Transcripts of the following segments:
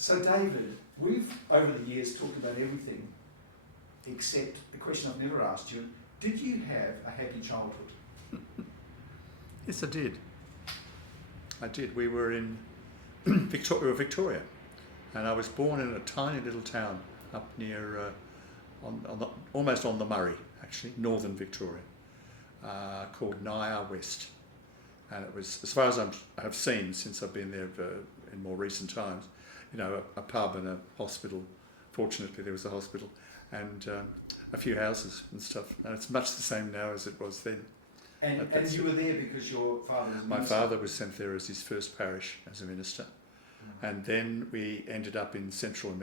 So David, we've over the years talked about everything except the question I've never asked you. Did you have a happy childhood? Yes, I did. We were in Victoria, and I was born in a tiny little town up near, almost on the Murray, actually, northern Victoria, called Nyar West. And it was, as far as I have seen since I've been there in more recent times, you know, a pub and a hospital. Fortunately, there was a hospital and a few houses and stuff. And it's much the same now as it was then. And you were there because your father was a minister? My father was sent there as his first parish as a minister. Mm-hmm. And then we ended up in central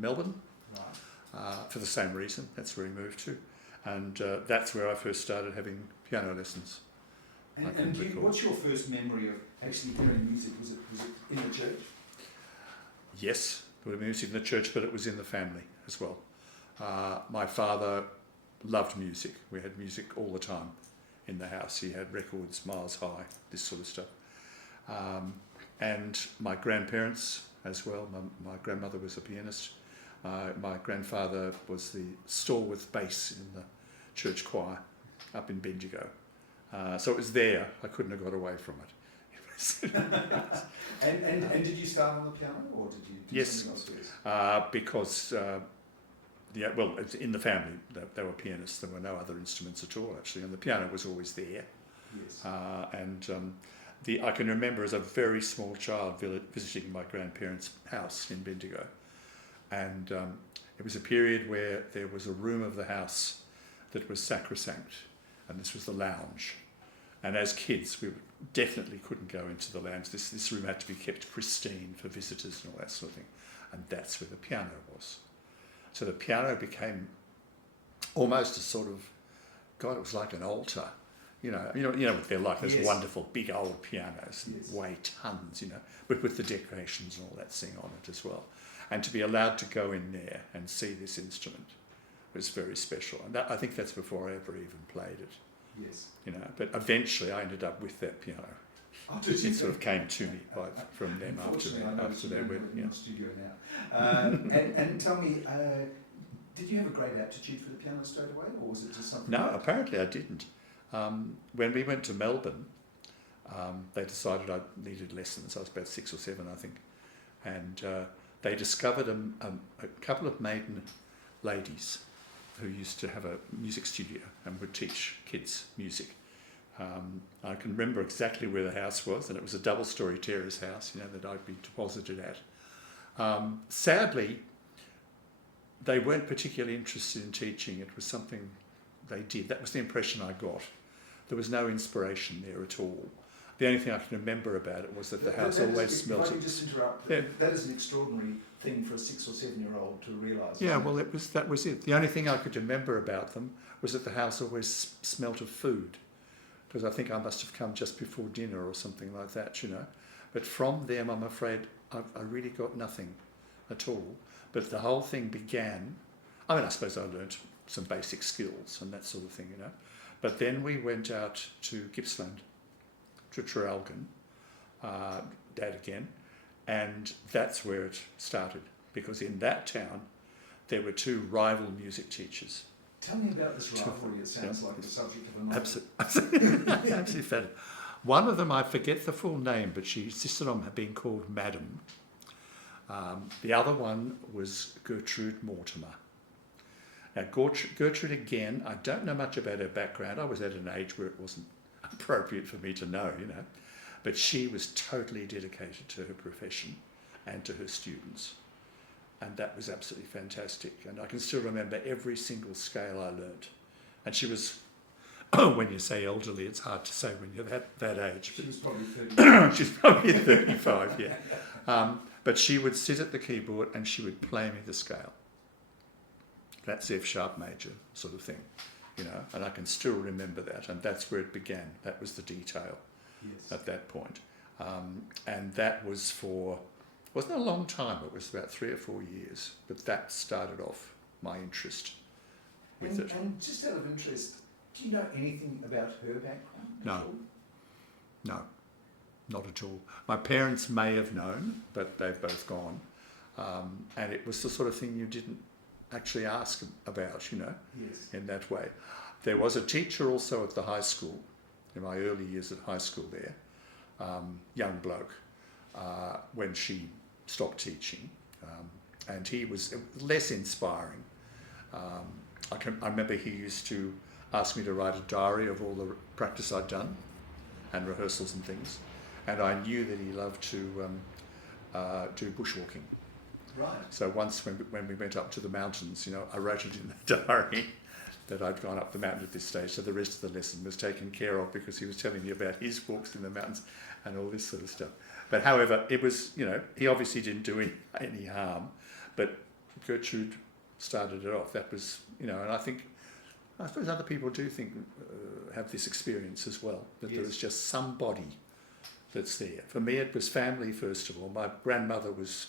Melbourne, right. For the same reason. That's where he moved to. And that's where I first started having piano lessons. And what's your first memory of actually hearing music? Was it in the church? Yes, there was music in the church, but it was in the family as well. My father loved music. We had music all the time in the house. He had records miles high, this sort of stuff. And my grandparents as well. My grandmother was a pianist. My grandfather was the stalwart bass in the church choir up in Bendigo. So it was there. I couldn't have got away from it. And did you start on the piano, or did you do something else first? Because it's in the family. They were pianists. There were no other instruments at all, actually, and the piano was always there. Yes. I can remember as a very small child visiting my grandparents' house in Bendigo, and it was a period where there was a room of the house that was sacrosanct, and this was the lounge. And as kids, we definitely couldn't go into the lounge. This room had to be kept pristine for visitors and all that sort of thing. And that's where the piano was. So the piano became almost a sort of, God, it was like an altar. You know what they're like, those wonderful big old pianos, weigh tons, but with the decorations and all that thing on it as well. And to be allowed to go in there and see this instrument was very special. And I think that's before I ever even played it. Yes. But eventually I ended up with that piano. Oh, did you? It sort of came to me from them after they went. In the studio now. And tell me, did you have a great aptitude for the piano straight away, or was it just something? No, apparently I didn't. When we went to Melbourne, they decided I needed lessons. I was about 6 or 7, I think, and they discovered a couple of maiden ladies who used to have a music studio and would teach kids music. I can remember exactly where the house was, and it was a double-storey terrace house, that I'd been deposited at. Sadly, they weren't particularly interested in teaching. It was something they did. That was the impression I got. There was no inspiration there at all. The only thing I can remember about it was that the house always smelled. If I could just interrupt, that is an extraordinary thing for a 6 or 7-year-old to realise. Yeah, well, that was it. The only thing I could remember about them was that the house always smelt of food, because I think I must have come just before dinner or something like that, But from them, I'm afraid, I really got nothing at all. But the whole thing began, I suppose I learnt some basic skills and that sort of thing, But then we went out to Gippsland, to Traralgon, Dad again, and that's where it started, because in that town there were 2 rival music teachers. Tell me about this rivalry. It sounds like the subject of a novel. Absolutely fed. One of them, I forget the full name, but she insisted on being called Madam. The other one was Gertrude Mortimer. Now, Gertrude, again, I don't know much about her background. I was at an age where it wasn't appropriate for me to know, But she was totally dedicated to her profession and to her students. And that was absolutely fantastic. And I can still remember every single scale I learnt. And she was, when you say elderly, it's hard to say when you're that age. She was probably 35. She's probably 35, yeah. But she would sit at the keyboard and she would play me the scale. That's F sharp major sort of thing, and I can still remember that, and that's where it began. That was the detail at that point. And that was wasn't a long time, it was about 3 or 4 years, but that started off my interest with it. And just out of interest, do you know anything about her background? No. not at all. My parents may have known, but they've both gone. And it was the sort of thing you didn't actually ask about, you know, Yes. in that way. There was a teacher also at the high school, in my early years at high school there, young bloke, when she stopped teaching. And he was less inspiring. I remember he used to ask me to write a diary of all the practice I'd done and rehearsals and things. And I knew that he loved to do bushwalking. Right. So once when we went up to the mountains, you know, I wrote it in the diary that I'd gone up the mountain at this stage, so the rest of the lesson was taken care of because he was telling me about his walks in the mountains and all this sort of stuff. But however, it was, you know, he obviously didn't do any harm, but Gertrude started it off. That was, you know, and I suppose other people do think, have this experience as well, that there is just somebody that's there. For me, it was family, first of all. My grandmother was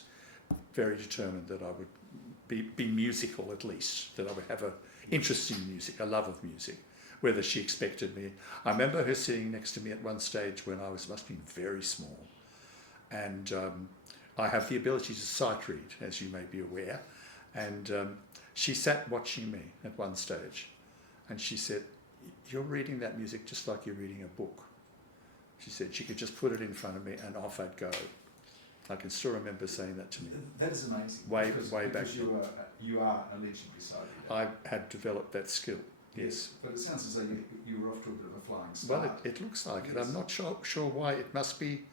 very determined that I would be musical at least, that I would have an interest in music, a love of music, whether she expected me. I remember her sitting next to me at one stage when I must have been very small. And I have the ability to sight read, as you may be aware. And she sat watching me at one stage. And she said, "You're reading that music just like you're reading a book." She said she could just put it in front of me and off I'd go. I can still remember saying that to me. That is amazing. Way because back. Because you are a legendary sighted. I had developed that skill, yes. But it sounds as though you were off to a bit of a flying start. Well, it looks like it. I'm not sure why. It must be,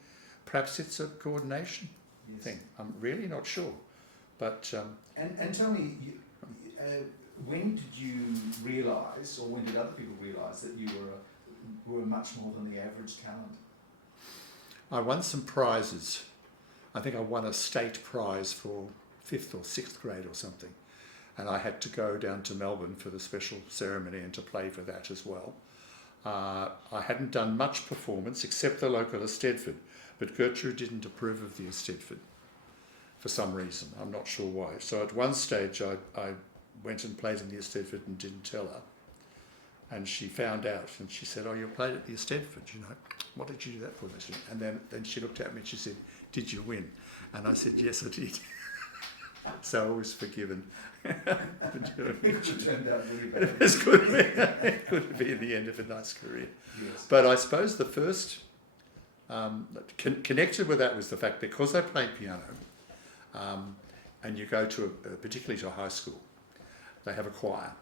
perhaps it's a coordination thing. I'm really not sure. But and tell me, when did you realise, or when did other people realise that you were much more than the average talent? I won some prizes. I think I won a state prize for 5th or 6th grade or something. And I had to go down to Melbourne for the special ceremony and to play for that as well. I hadn't done much performance except the local Eisteddfod, but Gertrude didn't approve of the Eisteddfod for some reason. I'm not sure why. So at one stage I went and played in the Eisteddfod and didn't tell her. And she found out and she said, "Oh, you played at the Eisteddfod, you know. What did you do that for?" And then she looked at me and she said, "Did you win?" And I said, "Yes, I did." So I was forgiven. It turned out really bad. It could have been the end of a nice career. Yes. But I suppose the first, connected with that was the fact because I played piano, and you go to, particularly to a high school, they have a choir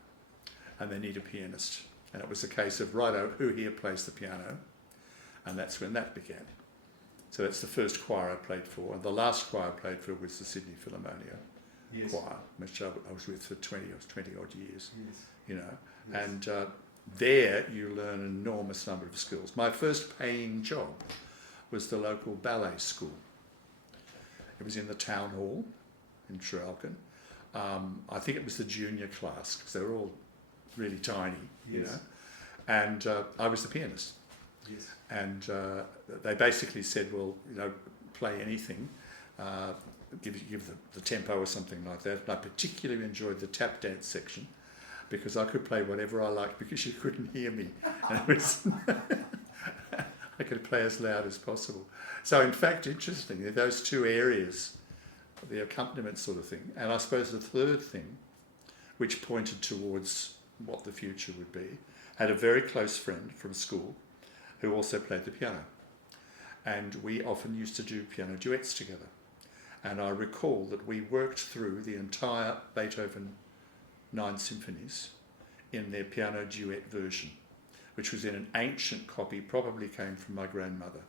and they need a pianist. And it was a case of, righto, who here plays the piano? And that's when that began. So that's the first choir I played for. And the last choir I played for was the Sydney Philharmonia choir, which I was with for 20 odd years, you know. Yes. And there you learn an enormous number of skills. My first paying job was the local ballet school. It was in the town hall in Traralgon. I think it was the junior class because they were all really tiny, you know. And I was the pianist. Yes. And they basically said, well, you know, play anything, give the tempo or something like that. And I particularly enjoyed the tap dance section because I could play whatever I liked because you couldn't hear me. And it was I could play as loud as possible. So in fact, interestingly, those two areas, the accompaniment sort of thing, and I suppose the third thing, which pointed towards what the future would be, had a very close friend from school who also played the piano. And we often used to do piano duets together. And I recall that we worked through the entire Beethoven 9 symphonies in their piano duet version, which was in an ancient copy, probably came from my grandmother.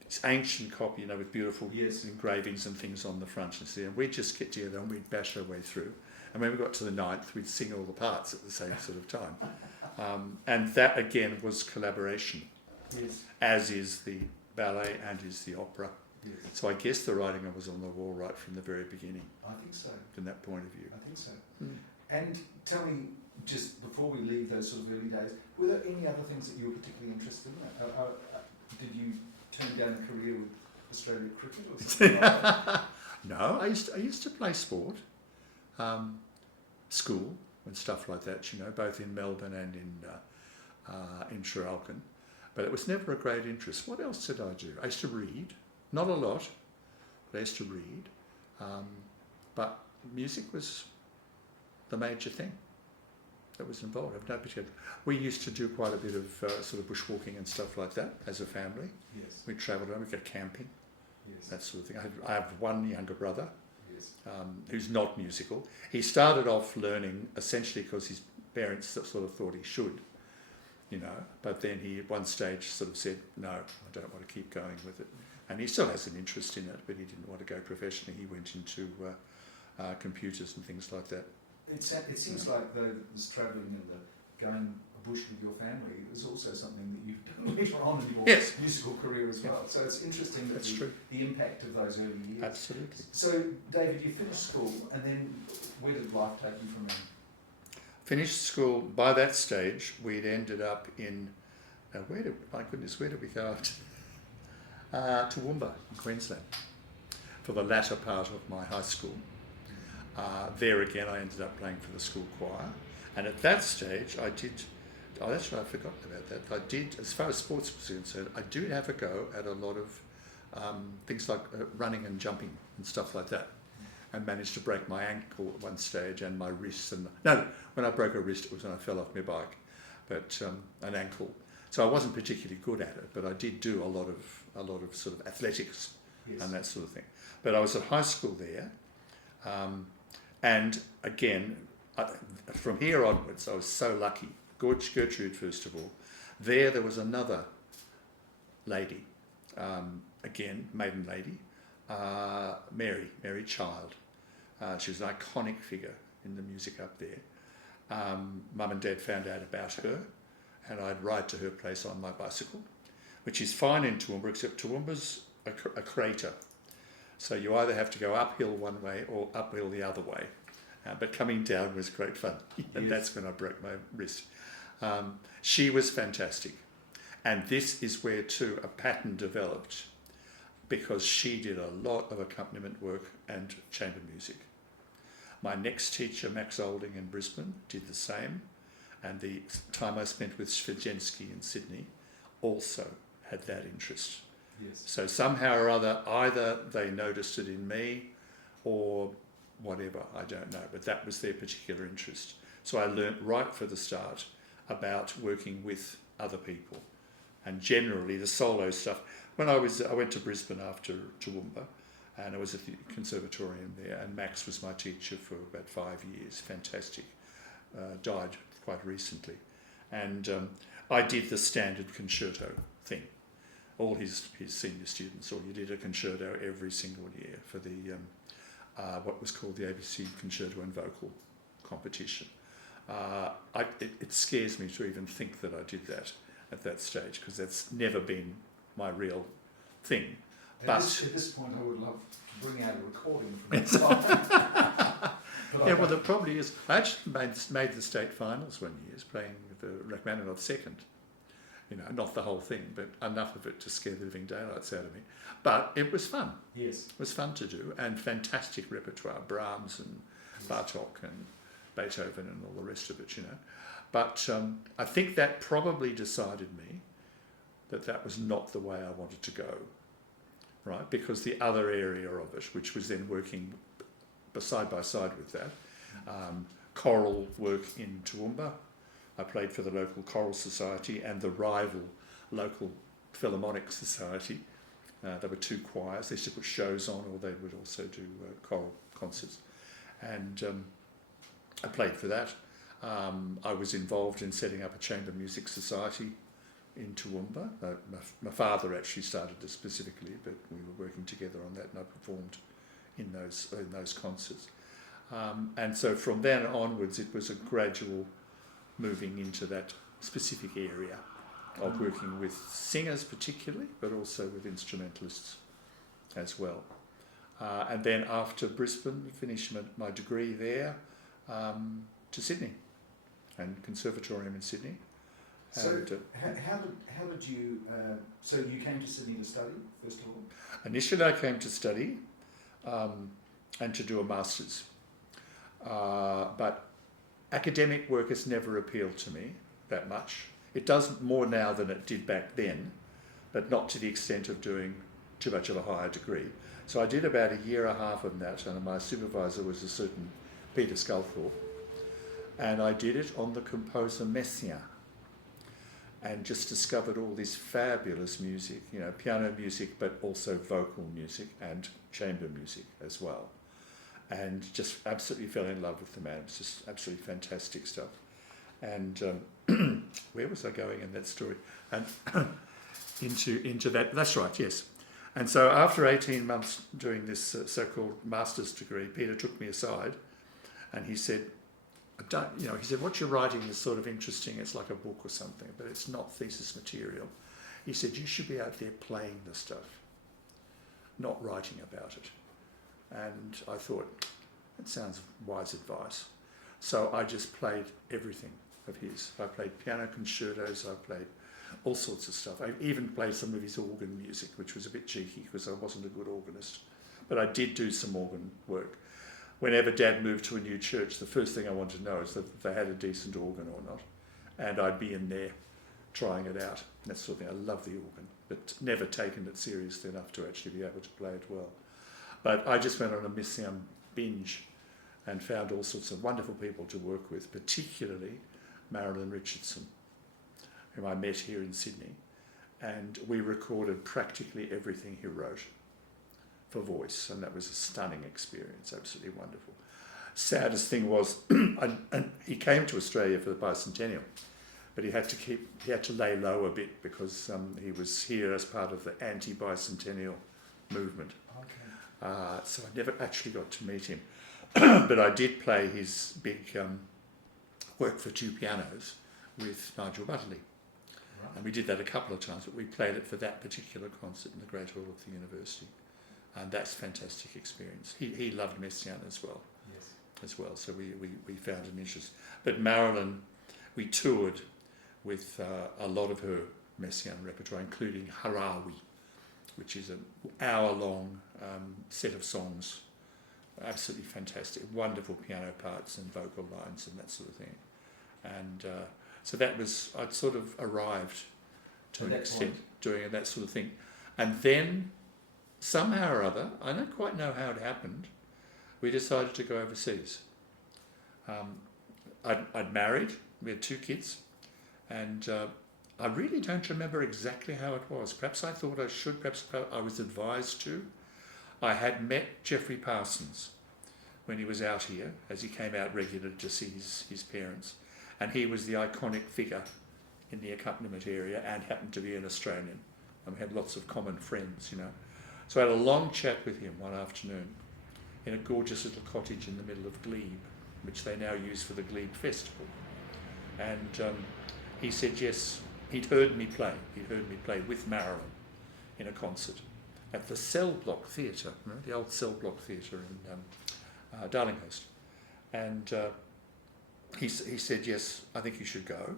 It's ancient copy, you know, with beautiful engravings and things on the front. And we'd just get together and we'd bash our way through. And when we got to the 9th, we'd sing all the parts at the same sort of time. And that, again, was collaboration, as is the ballet and is the opera. Yes. So I guess the writing was on the wall right from the very beginning, I think so. from that point of view. I think so. And tell me, just before we leave those sort of early days, were there any other things that you were particularly interested in? Did you turn down a career with Australia cricket or something like that? No, I used to play sport, school and stuff like that, you know, both in Melbourne and in Traralgon. But it was never a great interest. What else did I do? I used to read, not a lot, but I used to read. But music was the major thing that was involved. I've no particular. We used to do quite a bit of sort of bushwalking and stuff like that as a family. Yes. We travelled around, we go camping, Yes. that sort of thing. I have one younger brother Yes. who's not musical. He started off learning essentially because his parents sort of thought he should, you know, but then he at one stage sort of said, no, I don't want to keep going with it. And he still has an interest in it, but he didn't want to go professionally. He went into computers and things like that. It seems like though this travelling and the going bush with your family is also something that you've done later on in your Yes. musical career as well. So it's interesting that That's true. the impact of those early years. Absolutely. So, David, you finished school, and then where did life take you from there? Finished school. By that stage, we'd ended up in where did we go after? Toowoomba in Queensland for the latter part of my high school. There again, I ended up playing for the school choir, and at that stage, I did. Oh, that's right, I've forgotten about that. I did, as far as sports was concerned, I did have a go at a lot of things like running and jumping and stuff like that, and managed to break my ankle at one stage and my wrist. And no, when I broke a wrist, it was when I fell off my bike, but an ankle. So I wasn't particularly good at it, but I did do a lot of sort of athletics Yes. and that sort of thing. But I was at high school there, and again, from here onwards, I was so lucky. Gertrude, first of all. There was another lady, again, maiden lady, Mary Child. She was an iconic figure in the music up there. Mum and Dad found out about her, and I'd ride to her place on my bicycle, which is fine in Toowoomba, except Toowoomba's a crater. So you either have to go uphill one way or uphill the other way. But coming down was great fun, and Yes. that's when I broke my wrist. She was fantastic. And this is where, too, a pattern developed, because she did a lot of accompaniment work and chamber music. My next teacher, Max Olding in Brisbane, did the same, and the time I spent with Svijenski in Sydney also had that interest. Yes. So somehow or other, either they noticed it in me or whatever, I don't know, but that was their particular interest. So I learnt right from the start about working with other people, and generally the solo stuff. When I went to Brisbane after Toowoomba, and I was at the conservatorium there, and Max was my teacher for about 5 years. Fantastic. Died quite recently, and I did the standard concerto thing. All his senior students, or you did a concerto every single year for the what was called the ABC Concerto and Vocal competition. It scares me to even think that I did that at that stage, because that's never been my real thing. At this point, I would love to bring out a recording from that time. Yeah, well, the problem is, I actually made the state finals one year, playing with the Rachmaninoff second. You know, not the whole thing, but enough of it to scare the living daylights out of me. But it was fun. Yes. It was fun to do, and fantastic repertoire, Brahms and Bartók and Beethoven and all the rest of it, you know. But I think that probably decided me that was not the way I wanted to go, right? Because the other area of it, which was then working side by side with that, choral work in Toowoomba. I played for the local choral society and the rival local Philharmonic Society. There were two choirs. They used to put shows on, or they would also do choral concerts. And I played for that. I was involved in setting up a chamber music society in Toowoomba. My father actually started it specifically, but we were working together on that, and I performed in those concerts. And so from then onwards, it was a gradual moving into that specific area of working with singers particularly, but also with instrumentalists as well. And then after Brisbane, finished my degree there, to Sydney, and Conservatorium in Sydney. So And, how did you, so you came to Sydney to study, first of all? initially I came to study and to do a master's. But academic work has never appealed to me that much. It does more now than it did back then, but not to the extent of doing too much of a higher degree. So I did about a year and a half of that, and my supervisor was a certain Peter Sculthorpe, and I did it on the composer Messiaen, and just discovered all this fabulous music, you know, piano music, but also vocal music and chamber music as well. And just absolutely fell in love with the man. It was just absolutely fantastic stuff. And where was I going in that story? And into that, that's right, yes. And so after 18 months doing this so-called master's degree, Peter took me aside and he said, he said, what you're writing is sort of interesting. It's like a book or something, but it's not thesis material. He said, you should be out there playing the stuff, not writing about it. And I thought, that sounds wise advice. So I just played everything of his. I played piano concertos, I played all sorts of stuff. I even played some of his organ music, which was a bit cheeky because I wasn't a good organist. But I did do some organ work. Whenever Dad moved to a new church, the first thing I wanted to know is that they had a decent organ or not. And I'd be in there trying it out. That sort of thing. I love the organ, but never taken it seriously enough to actually be able to play it well. But I just went on a Messiaen binge and found all sorts of wonderful people to work with, particularly Marilyn Richardson, whom I met here in Sydney. And we recorded practically everything he wrote for voice, and that was a stunning experience, absolutely wonderful. Saddest thing was, and he came to Australia for the bicentennial, but he had to lay low a bit because he was here as part of the anti-bicentennial movement. Okay. So I never actually got to meet him, but I did play his big work for two pianos with Nigel Butterley. Right. And we did that a couple of times, but we played it for that particular concert in the Great Hall of the University. And that's a fantastic experience. He loved Messiaen as well. Yes. As well, so we found an interest. But Marilyn, we toured with a lot of her Messiaen repertoire, including Harawi, which is an hour-long set of songs. Absolutely fantastic, wonderful piano parts and vocal lines and that sort of thing. And so that was, I'd sort of arrived to an extent doing that sort of thing. And then somehow or other, I don't quite know how it happened, we decided to go overseas. I'd married, we had 2 kids, and I really don't remember exactly how it was. Perhaps I thought I should, perhaps I was advised to. I had met Geoffrey Parsons when he was out here, as he came out regularly to see his parents, and he was the iconic figure in the accompaniment area and happened to be an Australian, and we had lots of common friends, you know. So I had a long chat with him one afternoon in a gorgeous little cottage in the middle of Glebe, which they now use for the Glebe Festival. And he said yes, he'd heard me play. He'd heard me play with Marilyn in a concert at the Cell Block Theatre, the old Cell Block Theatre in Darlinghurst. And he said, yes, I think you should go.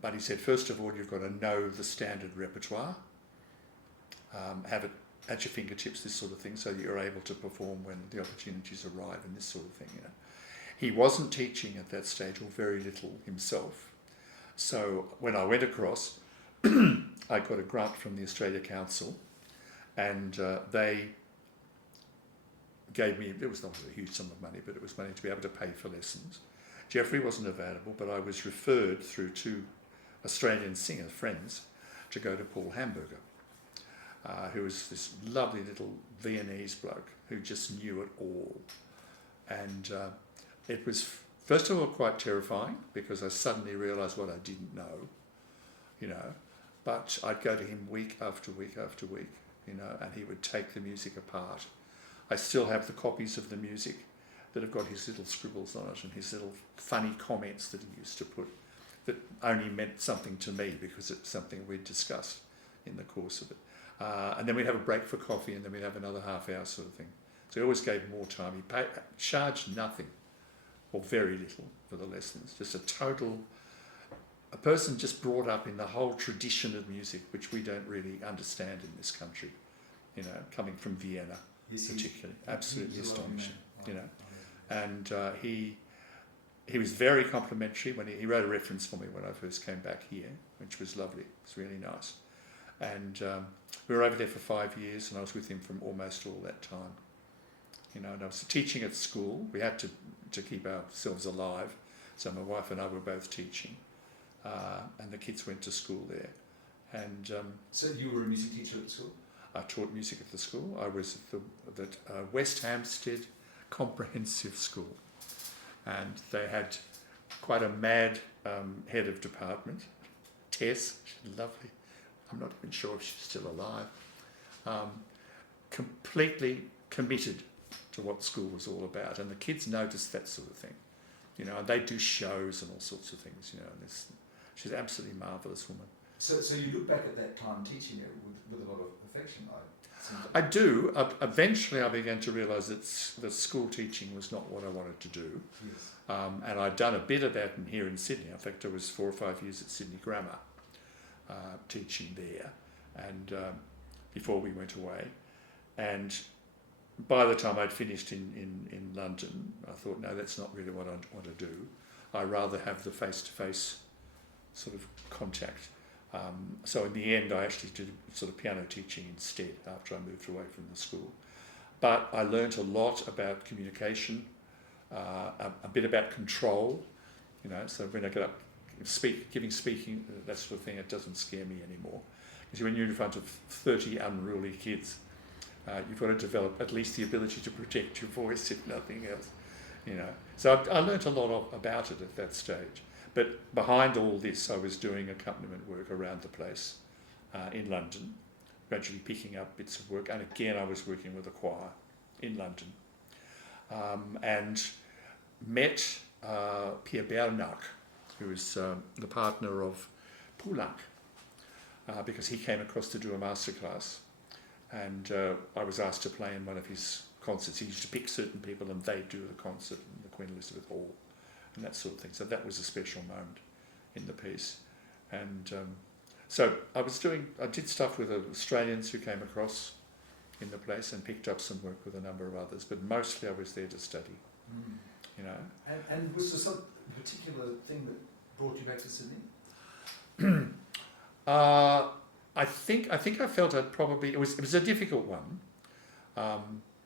But he said, first of all, you've got to know the standard repertoire, have it at your fingertips, this sort of thing, so that you're able to perform when the opportunities arrive and this sort of thing. You know. He wasn't teaching at that stage, or very little himself. So when I went across, I got a grant from the Australia Council, and they gave me, it was not a huge sum of money, but it was money to be able to pay for lessons. Geoffrey wasn't available, but I was referred through 2 Australian singer friends to go to Paul Hamburger, who was this lovely little Viennese bloke who just knew it all. And it was, first of all, quite terrifying because I suddenly realised what I didn't know, you know. But I'd go to him week after week after week, you know, and he would take the music apart. I still have the copies of the music that have got his little scribbles on it and his little funny comments that he used to put that only meant something to me because it's something we'd discussed in the course of it. And then we'd have a break for coffee and then we'd have another half hour sort of thing. So he always gave more time. He charged nothing or very little for the lessons. Just a person just brought up in the whole tradition of music, which we don't really understand in this country, you know, coming from Vienna, yes, particularly. Absolutely astonishing, you know. And he he was very complimentary when he wrote a reference for me when I first came back here, which was lovely. It was really nice. And we were over there for 5 years, and I was with him from almost all that time. You know, and I was teaching at school. We had to keep ourselves alive, so my wife and I were both teaching, and the kids went to school there. And so you were a music teacher at school? I taught music at the school. I was at the West Hampstead Comprehensive School, and they had quite a mad head of department, Tess. She's lovely. I'm not even sure if she's still alive. Completely committed to what school was all about, and the kids noticed that sort of thing. You know, and they do shows and all sorts of things. You know, and she's an absolutely marvellous woman. So you look back at that time teaching it with a lot of affection, I do. Eventually, I began to realise that school teaching was not what I wanted to do. Yes. And I'd done a bit of that here in Sydney. In fact, I was 4 or 5 years at Sydney Grammar, teaching there, and before we went away. And by the time I'd finished in London, I thought, no, that's not really what I want to do. I'd rather have the face-to-face sort of contact. So in the end, I actually did sort of piano teaching instead after I moved away from the school. But I learnt a lot about communication, a bit about control, you know, so when I get up, giving speaking, that sort of thing, it doesn't scare me anymore. Because when you're in front of 30 unruly kids, you've got to develop at least the ability to protect your voice, if nothing else, you know. So I learnt a lot about it at that stage. But behind all this, I was doing accompaniment work around the place in London, gradually picking up bits of work. And again, I was working with a choir in London. And met Pierre Bernach, who was the partner of Poulenc, because he came across to do a masterclass. And I was asked to play in one of his concerts. He used to pick certain people and they'd do the concert in the Queen Elizabeth Hall and that sort of thing. So that was a special moment in the piece. And so I did stuff with Australians who came across in the place and picked up some work with a number of others, but mostly I was there to study, you know. And was there some particular thing that brought you back to Sydney? I think I felt it was a difficult one.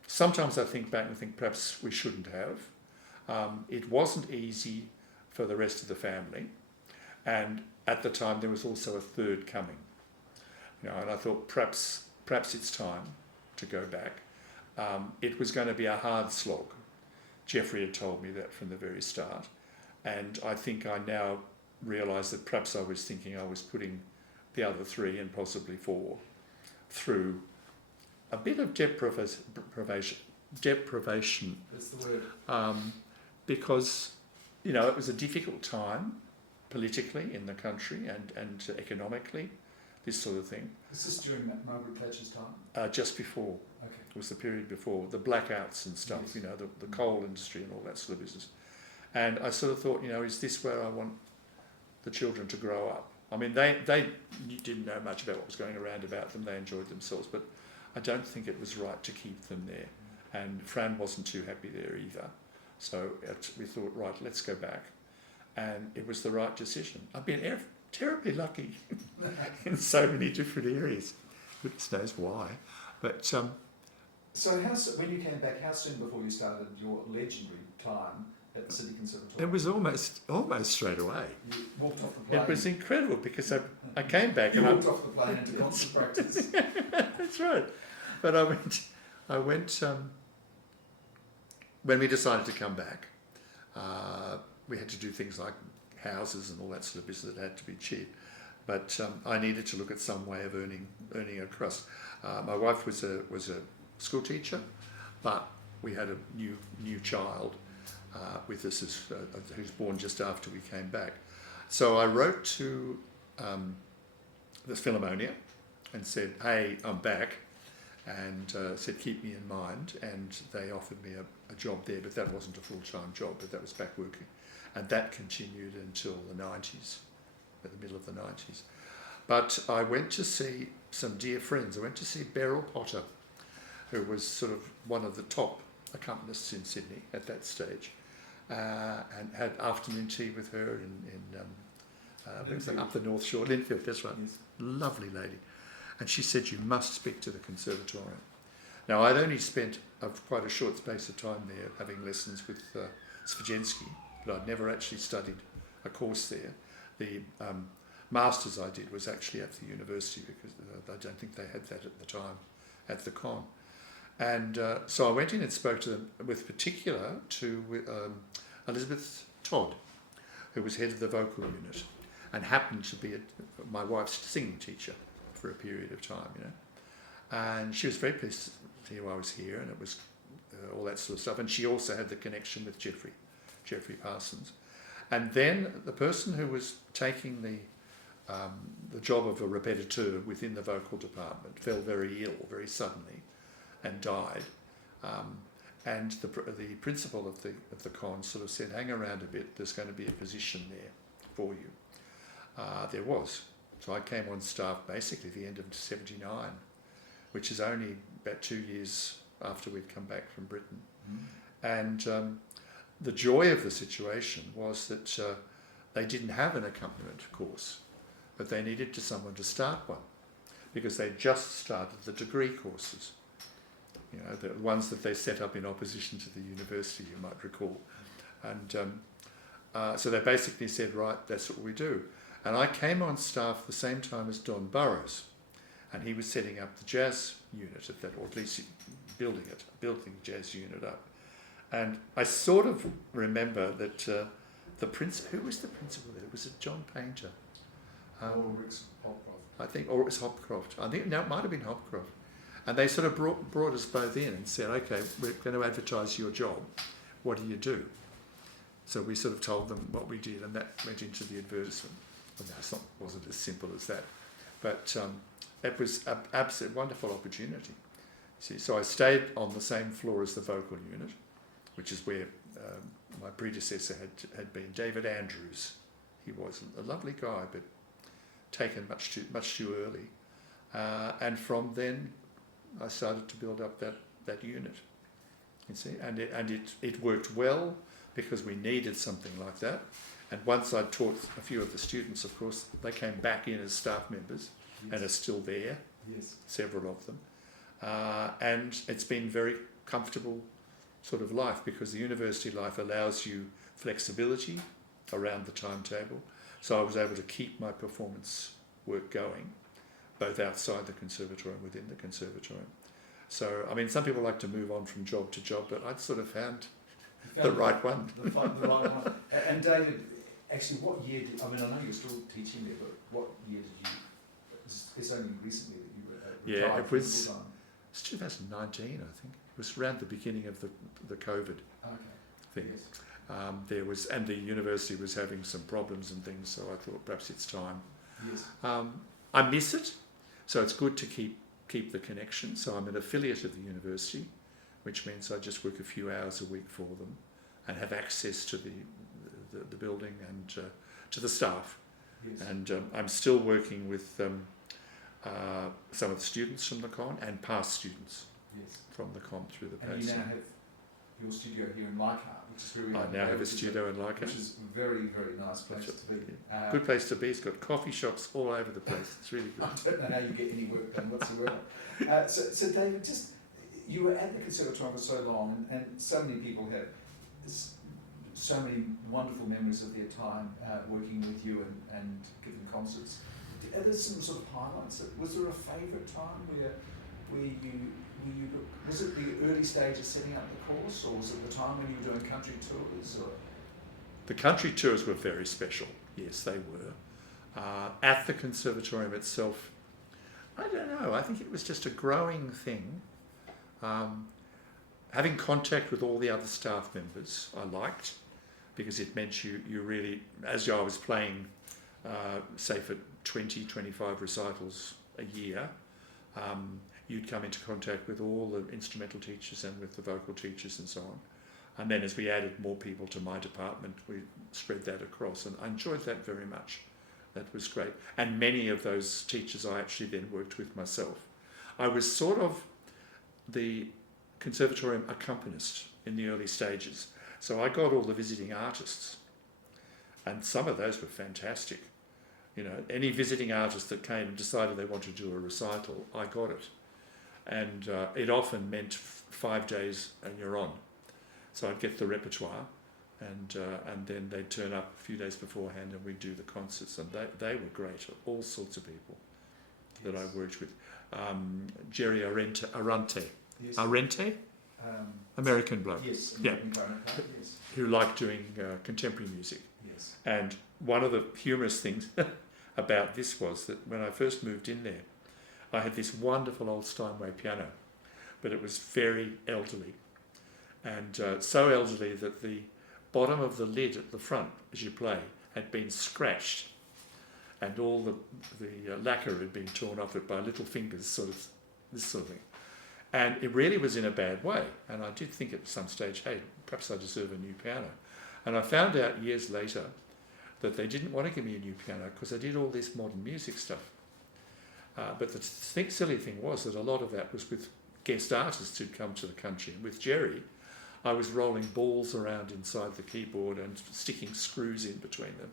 Sometimes I think back and think perhaps we shouldn't have. It wasn't easy for the rest of the family, and at the time there was also a third coming. You know, and I thought perhaps it's time to go back. It was going to be a hard slog. Jeffrey had told me that from the very start, and I think I now realise that perhaps I was thinking I was putting the other 3 and possibly 4 through a bit of deprivation. That's the word. Because, you know, it was a difficult time politically in the country and economically, this sort of thing. Was this during Margaret Thatcher's time? Just before. Okay. It was the period before, the blackouts and stuff, Yes. you know, the coal industry and all that sort of business. And I sort of thought, you know, is this where I want the children to grow up? I mean, they didn't know much about what was going around about them. They enjoyed themselves, but I don't think it was right to keep them there. And Fran wasn't too happy there either. So we thought, right, let's go back. And it was the right decision. I've been terribly lucky in so many different areas. Goodness knows why. But so when you came back, how soon before you started your legendary time at the City Conservatoire? it was almost straight away. You walked off the plane. It was incredible because I came back You and walked off the plane into concert practice. That's right. But I went when we decided to come back, we had to do things like houses and all that sort of business that had to be cheap. But I needed to look at some way of earning a crust. My wife was a school teacher, but we had a new child with us who's born just after we came back. So I wrote to the Philharmonia and said, hey, I'm back, and said, keep me in mind. And they offered me a job there, but that wasn't a full-time job, but that was back working. And that continued until the 90s, at the middle of the 90s. But I went to see some dear friends. I went to see Beryl Potter, who was sort of one of the top accompanists in Sydney at that stage. and had afternoon tea with her where was that? Up the North Shore, Linfield, that's right. Yes. Lovely lady. And she said, you must speak to the conservatorium. Now, I'd only spent quite a short space of time there having lessons with Svigensky, but I'd never actually studied a course there. The master's I did was actually at the university because I don't think they had that at the time at the con. And so I went in and spoke to them with particular to Elizabeth Todd, who was head of the vocal unit and happened to be my wife's singing teacher for a period of time, you know. And she was very pleased to hear I was here, and it was all that sort of stuff. And she also had the connection with Jeffrey Parsons. And then the person who was taking the job of a repetiteur within the vocal department fell very ill very suddenly and died. And the principal of the con sort of said, hang around a bit, there's going to be a position there for you. There was. So I came on staff basically at the end of '79, which is only about 2 years after we'd come back from Britain. And the joy of the situation was that they didn't have an accompaniment course, but they needed someone to start one because they'd just started the degree courses. You know, the ones that they set up in opposition to the university, you might recall. And so they basically said, right, that's what we do. And I came on staff the same time as Don Burrows, and he was setting up the jazz unit at that, or at least building the jazz unit up. And I sort of remember that who was the principal there? Was it John Painter? Ulrich Hopcroft. Or it was Hopcroft. I think no, it might have been Hopcroft. And they sort of brought us both in and said, okay, we're going to advertise your job. What do you do? So we sort of told them what we did, and that went into the advertisement. Well, no, it wasn't as simple as that. But it was an absolute wonderful opportunity. See, so I stayed on the same floor as the vocal unit, which is where my predecessor had been, David Andrews. He was a lovely guy, but taken much too early. And from then, I started to build up that unit. You see, and it worked well because we needed something like that. And once I'd taught a few of the students, of course, they came back in as staff members and are still there, several of them. And it's been very comfortable sort of life because the university life allows you flexibility around the timetable. So I was able to keep my performance work going, both outside the conservatorium and within the conservatorium. So, I mean, some people like to move on from job to job, but I'd sort of found the right one. The right one. And David, actually, what year did, I mean, I know you're still teaching there, but what year did you, it's only recently that you retired? Yeah, it was 2019, I think. It was around the beginning of the COVID thing. Yes. There was, and the university was having some problems and things, so I thought perhaps it's time. Yes. I miss it, so it's good to keep the connection. So I'm an affiliate of the university, which means I just work a few hours a week for them and have access to the building and to the staff. Yes. And I'm still working with some of the students from the con and past students from the con through the And you now have your studio here in Leichhardt, which is very. I now have a studio in Leichhardt, which is a very, very nice place to be. Good place to be. It's got coffee shops all over the place. It's really good. I don't know how you get any work done whatsoever. So David, just you were at the conservatorium for so long, and so many people have so many wonderful memories of their time working with you and giving concerts. Are there some sort of highlights? Was there a favourite time where you was it the early stage of setting up the course, or was it the time when you were doing country tours? Or? The country tours were very special. Yes, they were. At the conservatorium itself, I don't know. I think it was just a growing thing. Having contact with all the other staff members, I liked, because it meant you really, as I was playing, say for 20, 25 recitals a year, you'd come into contact with all the instrumental teachers and with the vocal teachers and so on. And then as we added more people to my department, we spread that across, and I enjoyed that very much. That was great. And many of those teachers I actually then worked with myself. I was sort of the conservatorium accompanist in the early stages, So I got all the visiting artists, and some of those were fantastic. You know, any visiting artist that came and decided they wanted to do a recital, I got it. And it often meant 5 days and you're on. So I'd get the repertoire, and then they'd turn up a few days beforehand and we'd do the concerts. And they were great, all sorts of people that I worked with. Jerry Arante. Yes. Arente? American bloke. Yes. Yeah. American clarinet, yes. Who liked doing contemporary music. Yes. And one of the humorous things about this was that when I first moved in there, I had this wonderful old Steinway piano, but it was very elderly. And so elderly that the bottom of the lid at the front, as you play, had been scratched. And all the lacquer had been torn off it by little fingers, sort of, this sort of thing. And it really was in a bad way. And I did think at some stage, hey, perhaps I deserve a new piano. And I found out years later that they didn't want to give me a new piano because I did all this modern music stuff. But the silly thing was that a lot of that was with guest artists who'd come to the country. And with Jerry, I was rolling balls around inside the keyboard and sticking screws in between them.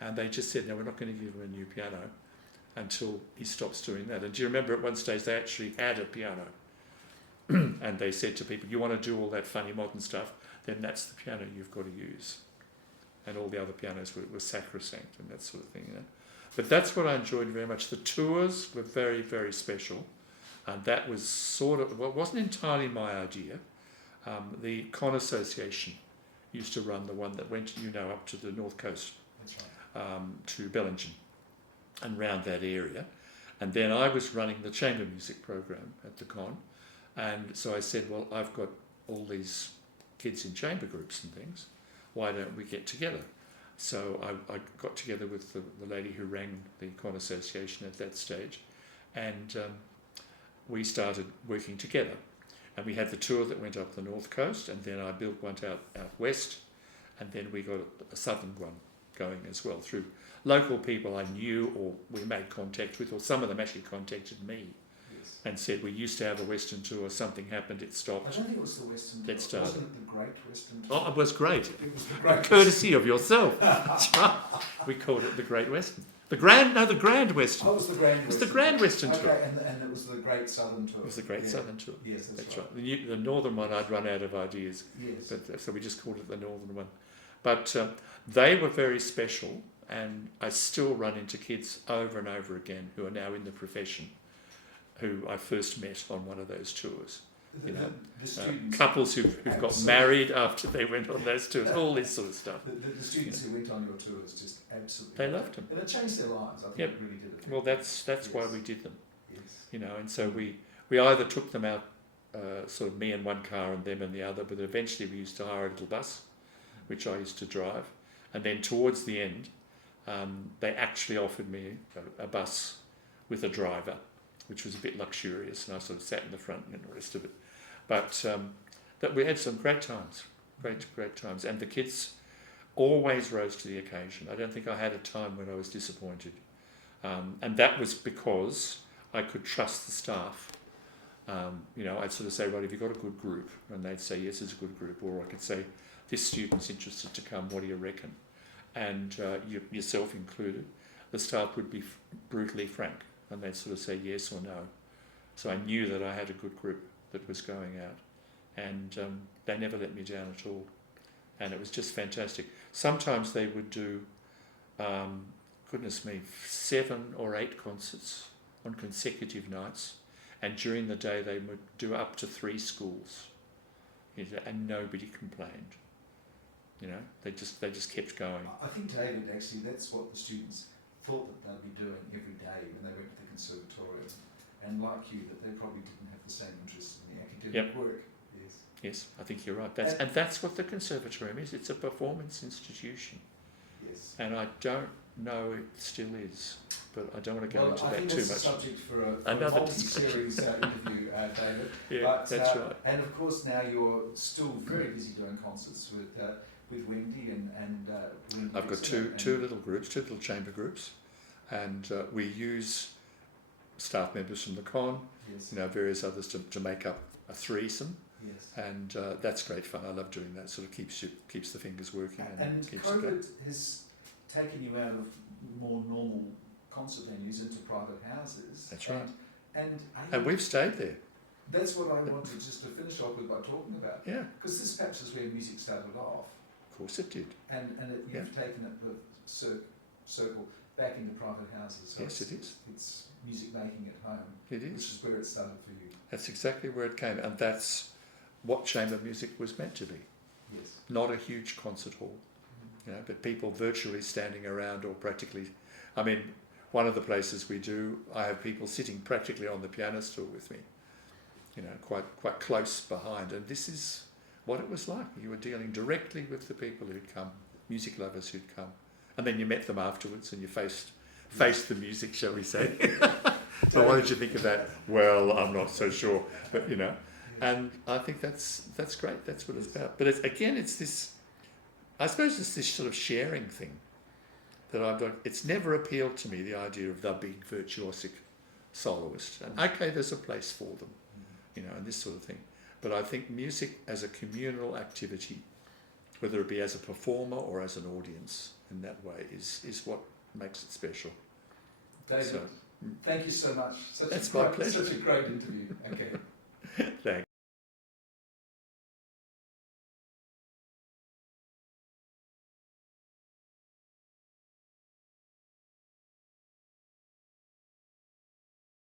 And they just said, no, we're not going to give him a new piano until he stops doing that. And do you remember at one stage they actually had a piano? And they said to people, you want to do all that funny modern stuff, then that's the piano you've got to use. And all the other pianos were sacrosanct and that sort of thing. You know? But that's what I enjoyed very much. The tours were very, very special. And that was sort of, well, it wasn't entirely my idea. The Con Association used to run the one that went, up to the north coast. That's right. To Bellingen and round that area. And then I was running the chamber music program at the Con. And so I said, well, I've got all these kids in chamber groups and things. Why don't we get together? So I got together with the lady who ran the Con Association at that stage. And we started working together. And we had the tour that went up the north coast. And then I built one out west. And then we got a southern one going as well through local people I knew or we made contact with, or some of them actually contacted me. Yes. And said, we used to have a Western tour, something happened, it I stopped. don't think it was the Western tour. Let's start. Wasn't it the Great Western Tour? Oh, it was great. It was the Great Courtesy of yourself. That's right. We called it the Great Western. The Grand Western. Oh, it was the Grand Western. It was the Grand Western Tour. Okay, and it was the Great Southern Tour. It was the Great Southern Tour. Yes, that's right. The northern one I'd run out of ideas, Yes. but, so we just called it the northern one. But they were very special, and I still run into kids over and over again who are now in the profession, who I first met on one of those tours. The students, Couples who've got married after they went on those tours, all this sort of stuff. the students who went on your tours just absolutely They loved them. And it changed their lives. I think Yep. it really did. Well, that's why we did them, Yes. And so we either took them out, sort of me in one car and them in the other, but eventually we used to hire a little bus, which I used to drive, and then towards the end, they actually offered me a bus with a driver, which was a bit luxurious, and I sort of sat in the front and the rest of it. But that we had some great times, great times, and the kids always rose to the occasion. I don't think I had a time when I was disappointed, and that was because I could trust the staff. I'd sort of say, right, have you got a good group? And they'd say, yes, it's a good group. Or I could say, this student's interested to come, what do you reckon? And yourself included, the staff would be brutally frank, and they'd sort of say yes or no. So I knew that I had a good group that was going out, and they never let me down at all. And it was just fantastic. Sometimes they would do, 7 or 8 concerts on consecutive nights, and during the day they would do up to 3 schools, and nobody complained. They just kept going. I think, David, actually, that's what the students thought that they'd be doing every day when they went to the conservatorium. And like you, that they probably didn't have the same interest in the academic work. Yes. Yes, I think you're right. That's what the conservatorium is. It's a performance institution. Yes. And I don't know it still is, but I don't want to go into I that think too that's much. a subject for a Another multi-series interview, David. Yeah, But, that's right. And of course now you're still very busy doing concerts with Wendy and Wendy. I've got Dixon two little groups, 2 little chamber groups, and we use staff members from the Con, Yes. various others to make up a threesome. Yes. And that's great fun. I love doing that. Sort of keeps the fingers working And keeps it going. COVID has taken you out of more normal concert venues into private houses. That's right. And we've stayed there. that's what I wanted just to finish off with by talking about. Yeah, Because this perhaps is where music started off, of course it did. and you've taken it the circle back into private houses. So Yes, it is. It's music making at home, It which is. is where it started for you. That's exactly where it came, and that's what chamber music was meant to be. Yes. Not a huge concert hall, but people virtually standing around or practically. I mean, one of the places we do, I have people sitting practically on the piano stool with me, quite close behind, and this is what it was like. You were dealing directly with the people who'd come, music lovers who'd come, and then you met them afterwards and you faced the music, shall we say. So what did you think of that? Well, I'm not so sure, but and I think that's great. That's what it's about. But it's this, I suppose it's this sort of sharing thing that I've done. It's never appealed to me, the idea of the big virtuosic soloist. And okay, there's a place for them, and this sort of thing. But I think music as a communal activity, whether it be as a performer or as an audience in that way, is what makes it special. David, So, thank you so much. That's my pleasure. Such a great interview. Okay. thanks.